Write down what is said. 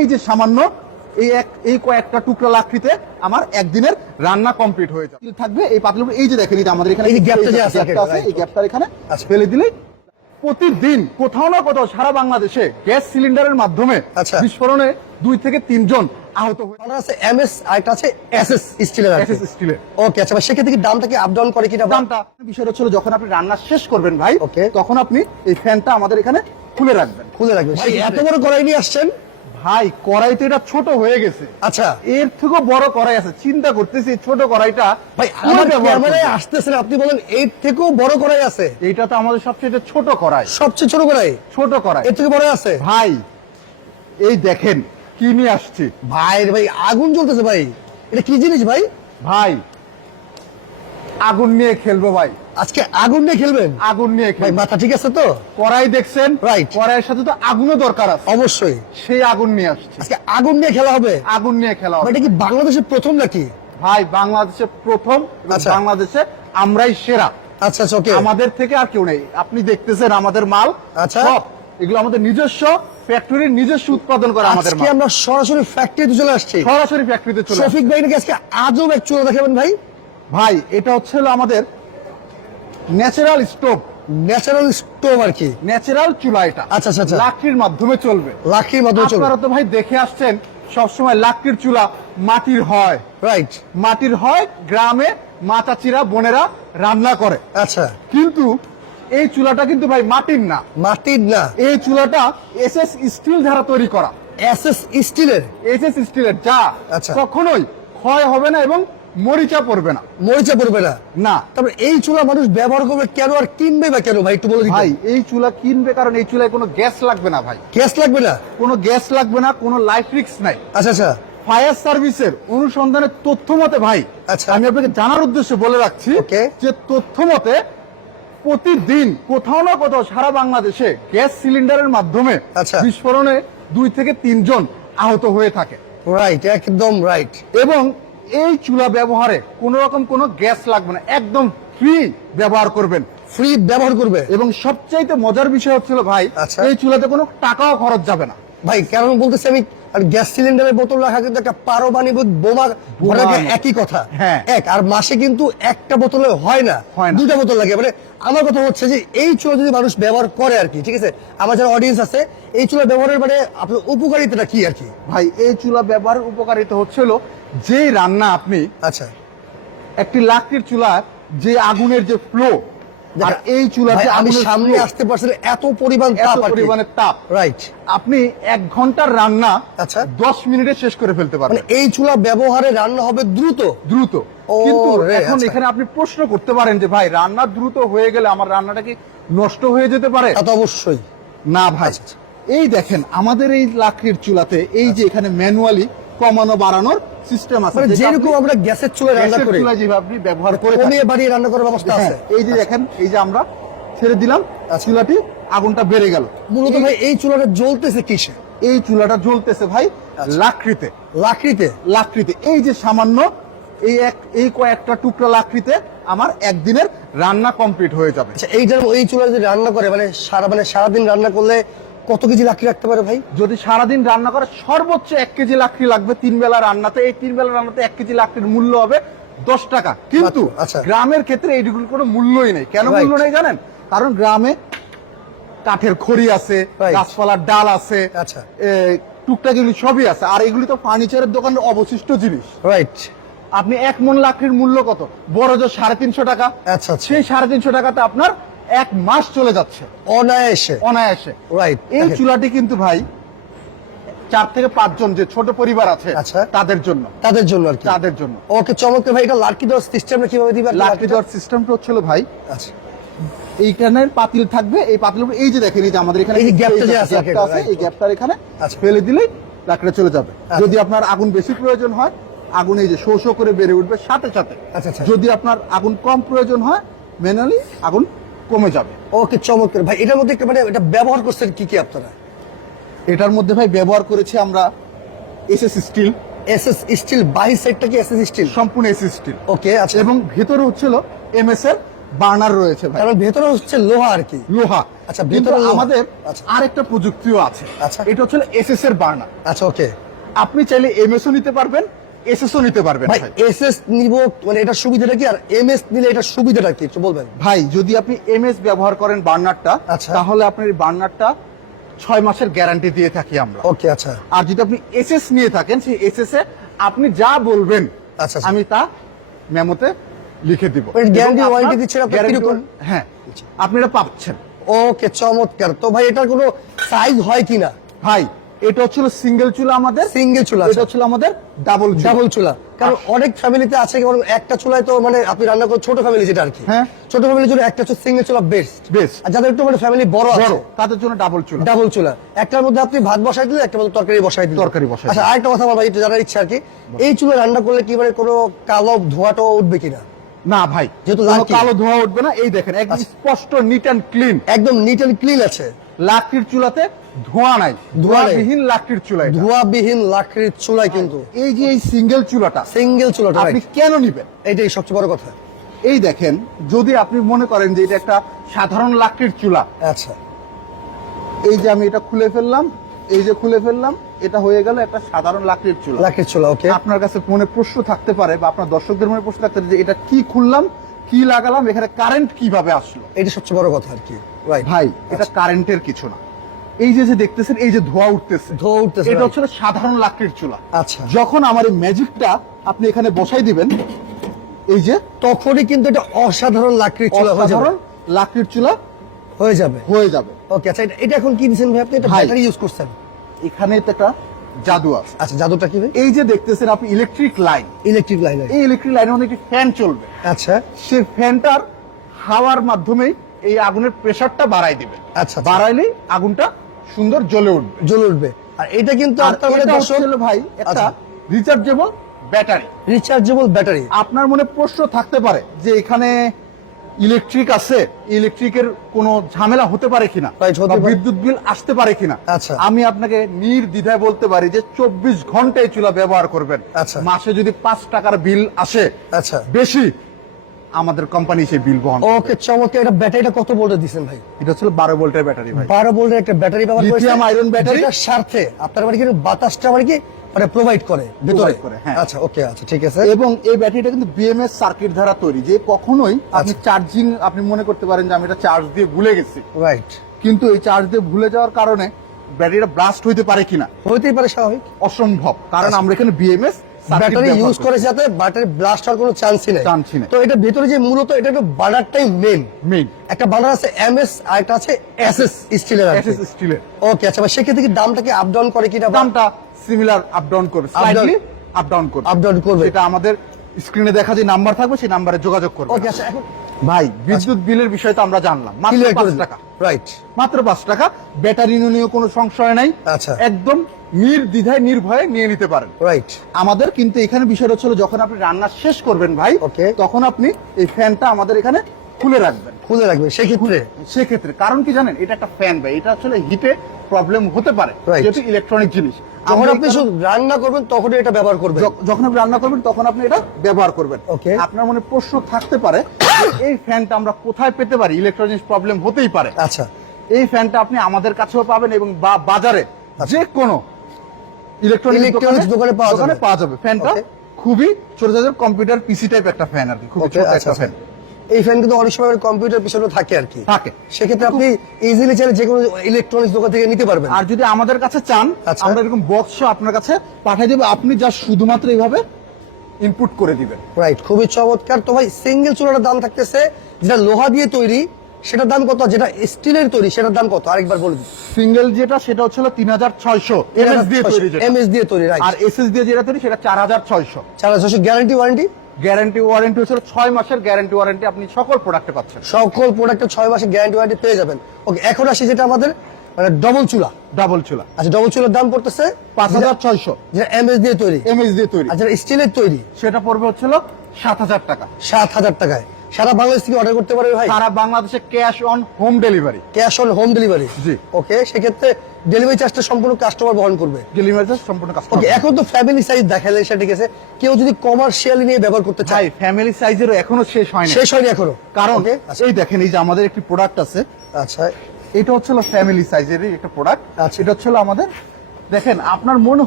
এই যে সামান্য এই কয়েকটা টুকরা লাকড়িতে আমার একদিনের রান্না কমপ্লিট হয়ে যাবে। থাকবে এই পাতিলের উপর, এই যে দেখেন, এই যে আমাদের এখানে এই গ্যাপটা যে আছে, এই গ্যাপটা এখানে ফেলে দিলেই প্রতিদিন কোথাও না কোথাও সারা বাংলাদেশে গ্যাস সিলিন্ডারের মাধ্যমে বিস্ফোরণে 2 থেকে 3 জন আহত হয়েছে। এমএস আরেকটা আছে এসএস স্টিলের। ওকে, আচ্ছা ভাই, সেক্ষেত্রে কি দামটা কি আপ ডাউন করে কিনা? দামটা বিষয়টা হচ্ছে যখন আপনি রান্না শেষ করবেন ভাই, তখন আপনি এই ফ্যানটা আমাদের এখানে খুলে রাখবেন। ভাই এত বড় কড়াই নিয়ে আসছেন? ভাই কড়াই তো এটা ছোট হয়ে গেছে। আচ্ছা, এর থেকেও বড় কড়াই আছে, চিন্তা করতেছি ছোট কড়াইটা ভাই আমার ক্যামেরায় আসতেছেন, আপনি বলেন এর থেকেও বড় কড়াই আছে? এইটা তো আমাদের সবচেয়ে ছোট কড়াই। সবচেয়ে ছোট কড়াই? ছোট কড়াই, এর থেকে বড় আছে? ভাই এই দেখেন কি নিয়ে আসছি। ভাই আগুন জ্বলতেছে ভাই, এটা কি জিনিস ভাই? ভাই আগুন নিয়ে খেলবো ভাই, আজকে আগুন নিয়ে খেলবেন? আগুন নিয়ে ভাই মাথা ঠিক আছে তো? কড়াই দেখছেন, রাইট, কড়াইয়ের সাথে তো আগুনও দরকার আছে। অবশ্যই, সেই আগুন নিয়ে আসছি। আজকে আগুন নিয়ে খেলা হবে? আগুন নিয়ে খেলা হবে। এটা কি বাংলাদেশের প্রথম নাকি? ভাই বাংলাদেশে প্রথম, বাংলাদেশে আমরাই সেরা। আচ্ছা আচ্ছা, ওকে, আমাদের থেকে আর কেউ নেই। আপনি দেখতেছেন আমাদের মাল, আচ্ছা সব এগুলো আমাদের নিজস্ব ফ্যাক্টরির নিজস্ব উৎপাদন করা আমাদের মাল। আমরা সরাসরি ফ্যাক্টরিতে চলে আসছি। সরাসরি ফ্যাক্টরিতে চলে। শফিক ভাই নাকি আজকে আজব এক চুলা দেখাবেন ভাই? ভাই এটা হচ্ছে আমাদের ন্যাচারাল স্টোভ। ন্যাচারাল স্টোভ আর কি? ন্যাচারাল চুলা এটা। আচ্ছা আচ্ছা, লাকড়ির মাধ্যমে চলবে। লাকড়ির মাধ্যমে চলবে। আপনারা তো ভাই দেখে আসছেন সবসময় লাকড়ির চুলা মাটির হয়। রাইট, মাটির হয়, গ্রামে মা চাচিরা বোনেরা রান্না করে। আচ্ছা, কিন্তু এই চুলাটা কিন্তু ভাই মাটির না। মাটির না? এই চুলাটা এসএস স্টিল দ্বারা তৈরি করা। এসএস স্টিলের? এসএস স্টিলের, যা আচ্ছা কখনোই ক্ষয় হবে না এবং মরিচা পড়বে না। মরিচা পড়বে না? না। তবে এই চুলা মানুষ ব্যবহার করবে কেন আর কিনবে বা কেন ভাই, একটু বলে দিন। ভাই এই চুলা কিনবে কারণ এই চুলায় কোনো গ্যাস লাগবে না ভাই। গ্যাস লাগবে না? কোনো গ্যাস লাগবে না, কোনো লাইফ রিস্ক নাই। আচ্ছা আচ্ছা, ফায়ার সার্ভিসের অনুসন্ধানের তথ্য মতে ভাই, আচ্ছা আমি আপনাকে জানার উদ্দেশ্যে বলে রাখছি যে তথ্য মতে প্রতিদিন কোথাও না কোথাও সারা বাংলাদেশে গ্যাস সিলিন্ডারের মাধ্যমে বিস্ফোরণে 2 থেকে 3 জন আহত হয়ে থাকে। রাইট, একদম রাইট। এবং এই চুলা ব্যবহারে কোন রকম কোনো গ্যাস লাগবে না, একদম ফ্রি ব্যবহার করবেন। ফ্রি ব্যবহার করবে? এবং সবচাইতে মজার বিষয় হচ্ছিল ভাই, এই চুলাতে কোনো টাকাও খরচ যাবে না। ভাই কারণ বলতেছি আমি, আর গ্যাস সিলিন্ডারের বোতল রাখা কিন্তু একটা পারমাণবিক বোমা একই কথা। এক আর মাসে কিন্তু একটা বোতলে হয় না, 2টা বোতল লাগে। মানে আমার কথা হচ্ছে যে এই চুলা যদি মানুষ ব্যবহার করে আর কি, ঠিক আছে, আমার যারা অডিয়েন্স আছে, এই চুলা ব্যবহারের মানে আপনার উপকারিতাটা কি আর কি? ভাই এই চুলা ব্যবহারের উপকারিতা হচ্ছিল যে রান্না আপনি, আচ্ছা, একটি লাকড়ির চুলা যে আগুনের যে ফ্লো, আর এই চুলা যে আমি সামনে আসতে পারছেন এত পরিমাণের তাপ, রাইট, আপনি 1 ঘন্টার রান্না 10 মিনিটে শেষ করে ফেলতে পারবেন। মানে এই চুলা ব্যবহারে রান্না হবে দ্রুত। কিন্তু এখন এখানে আপনি প্রশ্ন করতে পারেন যে ভাই রান্না দ্রুত হয়ে গেলে আমার রান্নাটা কি নষ্ট হয়ে যেতে পারে? তা তো অবশ্যই না ভাই। এই দেখেন আমাদের এই লাকড়ির চুলাতে এই যে এখানে ম্যানুয়ালি কমানো বাড়ানোর সিস্টেম আছে, যেরকম আমরা গ্যাসের চুলায় রান্না করি, চুলা যেভাবে আপনি ব্যবহার করে কমিয়ে বাড়িয়ে রান্না করার ব্যবস্থা আছে। এই যে দেখেন, এই যে আমরা ছেড়ে দিলাম চুলাটি, আগুনটা বেড়ে গেল। মূলত ভাই এই চুলাটা জ্বলতেছে কিসে? এই চুলাটা জ্বলতেছে ভাই লাকড়িতে। লাকড়িতে এই যে সামান্য এই কয়েকটা টুকরা লাকড়িতে আমার একদিনের রান্না কমপ্লিট হয়ে যাবে। এই চুলা যদি রান্না করে মানে সারাদিন রান্না করলে কত কেজি লাকড়ি রাখতে পারে ভাই? যদি সারাদিন রান্না করে সর্বোচ্চ 1 কেজি লাকড়ি লাগবে 3 বেলা রান্নাতে। এই 3 বেলা রান্নাতে 1 কেজি লাকড়ির মূল্য হবে 10 টাকা। কিন্তু গ্রামের ক্ষেত্রে এইগুলোর কোনো মূল্যই নেই। কেন মূল্য নেই জানেন? কারণ গ্রামে কাঠের খড়ি আছে, গাছপালার ডাল আছে, টুকটাক এগুলি সবই আছে। আর এগুলি তো ফার্নিচারের দোকানের অবশিষ্ট জিনিস। রাইট, আপনি 1 মণ লাকড়ির মূল্য কত? বড় যে 350 টাকা। আচ্ছা, সেই 350 টাকাতে আপনার 1 মাস চলে যাচ্ছে অনায়াসে। রাইট, এই চুলাটি কিন্তু ভাই 4 থেকে 5 জন যে ছোট পরিবার আছে তাদের জন্য আর কি, তাদের জন্য। ওকে, চমৎকার ভাই। এটা লাকড়ি দেওয়ার সিস্টেমটা কিভাবে দিবেন? লাকড়ি দেওয়ার সিস্টেমটা হচ্ছিল ভাই, আচ্ছা, এইখানে পাতিল থাকবে, এই পাতিলের উপর এই যে দেখেন, এই যে আমাদের এখানে এই গ্যাপটা যে আছে, এই গ্যাপটার এখানে ফেলে দিলেই লাকড়ি চলে যাবে। যদি আপনার আগুন বেশি প্রয়োজন হয়, আগুন এই যে শো শো করে বেড়ে উঠবে সাথে সাথে। যদি আপনার আগুন কম প্রয়োজন হয়, ম্যানুয়ালি আগুন কমে যাবে। ওকে, চমৎকার ভাই। এটার মধ্যে মানে এটা ব্যবহার করছেন কি কি আপনারা? এটার মধ্যে ভাই ব্যবহার করেছি আমরা এসএস স্টিল। বাহির সাইডটা কি এসএস স্টিল? সম্পূর্ণ এসএস স্টিল। ওকে, আচ্ছা। এবং ভেতরে হচ্ছিল এমএস এর বার্নার রয়েছে ভাই, কারণ ভেতরে হচ্ছে লোহা আর কি। লোহা। আচ্ছা, কিন্তু ভেতরে লোহা। আমাদের আচ্ছা। আরেকটা প্রযুক্তিও আছে। আচ্ছা। এটা হচ্ছে এসএস এর বার্নার। আচ্ছা, ওকে। আপনি চাইলে এমএসও নিতে পারবেন, এসএসও নিতে পারবেন ভাই ভাই। এসএস নিব মানে এটা সুবিধাটা কি, আর এমএস নিলে এটা সুবিধাটা কি একটু বলবেন? ভাই যদি আপনি এমএস ব্যবহার করেন বার্নারটা, আচ্ছা। তাহলে আপনার এই বার্নারটা 6 মাসের গ্যারান্টি দিয়ে থাকি আমরা। ওকে, আচ্ছা। আর যদি আপনি এসএস নিয়ে থাকেন, সেই এসএস এ আপনি যা বলবেন আচ্ছা, আচ্ছা। আমি তা মেমোতে লিখে দিব। গ্যারান্টি এবং আপনার ওয়ারেন্টি দিচ্ছেন আপনি guarantee কিরকম? হ্যাঁ, আপনি এটা পাচ্ছেন। ওকে, চমৎকার। তো ভাই এটার কোনো সাইজ হয় কিনা? ভাই এটা হচ্ছিল সিঙ্গেল চুলা আমাদের, সিঙ্গেল চুলা, এটা হচ্ছিল আমাদের ডাবল ডাবল চুলা। কারণ অনেক ফ্যামিলিতে আছে কি একটা চুলায় তো মানে আপনি রান্না করেন, ছোট ফ্যামিলি যেটা আর কি, হ্যাঁ, ছোট ফ্যামিলির জন্য একটা সিঙ্গেল চুলা বেস্ট। আর যাদের একটু মানে ফ্যামিলি বড় আছে তাদের জন্য ডাবল চুলা। ডাবল চুলা, একটার মধ্যে আপনি ভাত বসাই দিলেন, একটার মধ্যে তরকারি বসাই দিলেন। আচ্ছা, আরেকটা কথা আমার ভাই একটু জানার ইচ্ছা আর কি, এই চুলা রান্না করলে কি মানে কোনো কালো ধোঁয়াটা উঠবে কিনা? না ভাই, যেহেতু কোনো কালো ধোঁয়া উঠবে না। এই দেখেন একদম স্পষ্ট নিট এন্ড ক্লিন, একদম নিট এন্ড ক্লিন আছে। লাকড়ির চুলাতে ধোঁয়া নাই, ধোঁয়াবিহীন লাকড়ির চুলা। ধোঁয়াবিহীন লাকড়ির চুলায় কিন্তু এই যে এই সিঙ্গেল চুলাটা, সিঙ্গেল চুলাটা আপনি কেন নিবেন? এটাই সবচেয়ে বড় কথা। এই দেখেন, যদি আপনি মনে করেন যে এটা একটা সাধারণ লাকড়ির চুলা, আচ্ছা, এই যে আমি এটা খুলে ফেললাম, এই যে খুলে ফেললাম, এটা হয়ে গেল একটা সাধারণ লাকড়ির চুলা। লাকড়ির চুলা, ওকে। আপনার কাছে মনে প্রশ্ন থাকতে পারে বা আপনার দর্শকদের মনে প্রশ্ন থাকতে পারে যে এটা কি খুললাম, কি লাগালাম, এখানে কারেন্ট কিভাবে আসলো? এটা সবচেয়ে বড় কথা আর কি। রাইট ভাই, এটা কারেন্টের কিছু না। এই যে দেখতেছেন, এই যে ধোঁয়া উঠতেছে, এটা হচ্ছে সাধারণ লাকড়ির চুলা। আচ্ছা, যখন আমার এই ম্যাজিকটা আপনি এখানে বসাই দিবেন, এই যে তখনই কিন্তু এটা অসাধারণ লাকড়ির চুলা হয়ে যাবে। লাকড়ির চুলা হয়ে যাবে, হয়ে যাবে। ওকে। আচ্ছা, এটা এখন কি দিবেন ভাই আপনি? এটা ব্যাটারি ইউজ করছেন? এখানে তো একটা জাদু আছে। আচ্ছা, জাদুটা কি ভাই? এই যে দেখতেছেন আপনি ইলেকট্রিক লাইন, ইলেকট্রিক লাইন, এই ইলেকট্রিক লাইনের মধ্যে একটি ফ্যান চলবে। আচ্ছা, সেই ফ্যানটার হাওয়ার মাধ্যমেই এই আগুনের প্রেসারটা বাড়াই দিবে। আচ্ছা, বাড়াইলেই আগুনটা সুন্দর জ্বলে উঠবে, জ্বলে উঠবে। আর এটা কিন্তু আপনার মানে দর্শক ভাই একটা রিচার্জেবল ব্যাটারি, রিচার্জেবল ব্যাটারি। আপনার মনে প্রশ্ন থাকতে পারে যে এখানে ইলেকট্রিক আছে, ইলেকট্রিকের কোনো ঝামেলা হতে পারে কিনা, বা বিদ্যুৎ বিল আসতে পারে কিনা। আচ্ছা, আমি আপনাকে নির্দ্বিধায় বলতে পারি যে 24 ঘন্টা এই চুলা ব্যবহার করবেন। আচ্ছা, মাসে যদি 5 টাকার বিল আসে, আচ্ছা, বেশি, আমাদের কোম্পানি সেই বিল বহন করবে। ওকে, চমৎকার। এটা ব্যাটারিটা কত ভোল্টের দিবেন ভাই? এটা হচ্ছে 12 ভোল্টের ব্যাটারি ভাই। 12 ভোল্টের একটা ব্যাটারি ব্যবহার করেছে, লিথিয়াম আয়রন ব্যাটারি। এর সাথে আপনার মানে কি বাতাসটা মানে কি মানে প্রোভাইড করে ভিতরে। হ্যাঁ। আচ্ছা, ওকে, আচ্ছা, ঠিক আছে। এবং এই ব্যাটারিটা কিন্তু বিএমএস সার্কিট দ্বারা তৈরি, যে কখনোই আপনি চার্জিং, আপনি মনে করতে পারেন যে আমি এটা চার্জ দিয়ে ভুলে গেছি, রাইট, কিন্তু এই চার্জ দিয়ে ভুলে যাওয়ার কারণে ব্যাটারিটা ব্লাস্ট হইতে পারে কিনা, হইতেই পারে, স্বাভাবিক, অসম্ভব। কারণ আমরা এখানে বিএমএস ব্যাটারি ইউজ করে, যাতে ব্যাটারি ব্লাস্ট হওয়ার কোনো চান্সই নেই। তো এটা ভিতরে যে মূলত এটা একটু বার্নারটাই মেইন। একটা বার্নার আছে এমএস, আর একটা আছে এসএস স্টিলের। ওকে, আচ্ছা ভাই, সেক্ষেত্রে কি দামটা কি আপ ডাউন করে কিনা? দামটা সিমিলার আপ ডাউন করবে, স্লাইটলি আপ ডাউন করবে। এটা আমাদের স্ক্রিনে দেখা যে নাম্বার থাকবে, সেই নাম্বারে যোগাযোগ করবে। ওকে, আচ্ছা, এখন ভাই বিদ্যুৎ বিলের বিষয় তো আমরা জানলাম, মাত্র 5 টাকা। রাইট, মাত্র 5 টাকা। ব্যাটারি নিয়ে কোনো সংশয় নাই। আচ্ছা, একদম নির্দ্বিধায় নির্ভয়ে নিয়ে নিতে পারেন। রাইট। আমাদের কিন্তু এখানে বিষয়টা হলো, যখন আপনি রান্না শেষ করবেন ভাই, ওকে, তখন আপনি এই ফ্যানটা আমাদের এখানে খুলে রাখবেন। সেক্ষেত্রে কারণ কি জানেন, এটা একটা ফ্যান ভাই, এটা আসলে হিটে প্রবলেম হতে পারে, যেহেতু ইলেকট্রনিক জিনিস। যখন আপনি শুধু রান্না করবেন তখন এটা ব্যবহার করবেন, যখন আপনি রান্না করবেন তখন আপনি এটা ব্যবহার করবেন। ওকে, আপনার মনে প্রশ্ন থাকতে পারে এই ফ্যানটা আমরা কোথায় পেতে পারি, ইলেকট্রনিক প্রবলেম হতেই পারে। আচ্ছা, এই ফ্যানটা আপনি আমাদের কাছেও পাবেন এবং বাজারে যে কোনো ইলেকট্রনিক দোকানে পাওয়া যাবে। ফ্যানটা খুবই ছোট ছোট কম্পিউটার পিসি টাইপ একটা ফ্যান আর কি, খুব ছোট একটা ফ্যান। এই ফ্যান কিন্তু অনেক সময় কম্পিউটার পিছনে থাকে আর কি, থাকে। সেক্ষেত্রে আপনি ইজিলি চাইলে যে কোনো ইলেকট্রনিক্স দোকান থেকে নিতে পারবেন। আর যদি আমাদের কাছে চান, আমরা এরকম বক্স আপনার কাছে পাঠিয়ে দেব, আপনি যা শুধুমাত্র এইভাবে ইনপুট করে দিবেন। রাইট, খুবই চমৎকার। তো ভাই সিঙ্গেল চুলাটার দাম থাকতেছে, যেটা লোহা দিয়ে তৈরি সেটার দাম কত, যেটা স্টিলের তৈরি সেটার দাম কত আরেকবার বলে দিন। সিঙ্গেল যেটা সেটা হচ্ছে 3600 এমএস দিয়ে তৈরি, রাইট। আর এসএস দিয়ে যেটা তৈরি সেটা 4600। 4600 গ্যারান্টি ওয়ারেন্টি হচ্ছে 6 মাসের গ্যারান্টি ওয়ারেন্টি, আপনি সকল প্রোডাক্টে পাচ্ছেন। সকল প্রোডাক্টে 6 মাসের গ্যারান্টি ওয়ারেন্টি পেয়ে যাবেন। ওকে, এখন আসি যেটা আমাদের মানে ডাবল চুলা। আচ্ছা, ডাবল চুলার দাম পড়তেছে 5600, যেটা এমএস দিয়ে তৈরি। আর যেটা স্টিলের তৈরি সেটা পড়বে হচ্ছে 7000 টাকা। 7000 টাকায়। সারা বাংলাদেশ থেকে অর্ডার করতে পারবে ভাই? সারা বাংলাদেশে cash on home delivery. Cash on home delivery? জি। ওকে, সেক্ষেত্রে ডেলিভারি চার্জটা সম্পূর্ণ কাস্টমার বহন করবে? ডেলিভারি চার্জ সম্পূর্ণ কাস্টমার। ওকে, এখন তো ফ্যামিলি সাইজ দেখালেন, সেটা ঠিক আছে। কেউ যদি কমার্শিয়ালি নিয়ে ব্যবহার করতে চায়? ফ্যামিলি সাইজেরও এখনো শেষ হয়নি। শেষ হয়নি এখনো? কারণ Okay, আচ্ছা। এই দেখেন, এই যে আমাদের একটি প্রোডাক্ট আছে, আচ্ছা, এটা হচ্ছে ফ্যামিলি সাইজেরই একটা প্রোডাক্ট। আচ্ছা। এটা হচ্ছে আমাদের, দেখেন আপনার মনে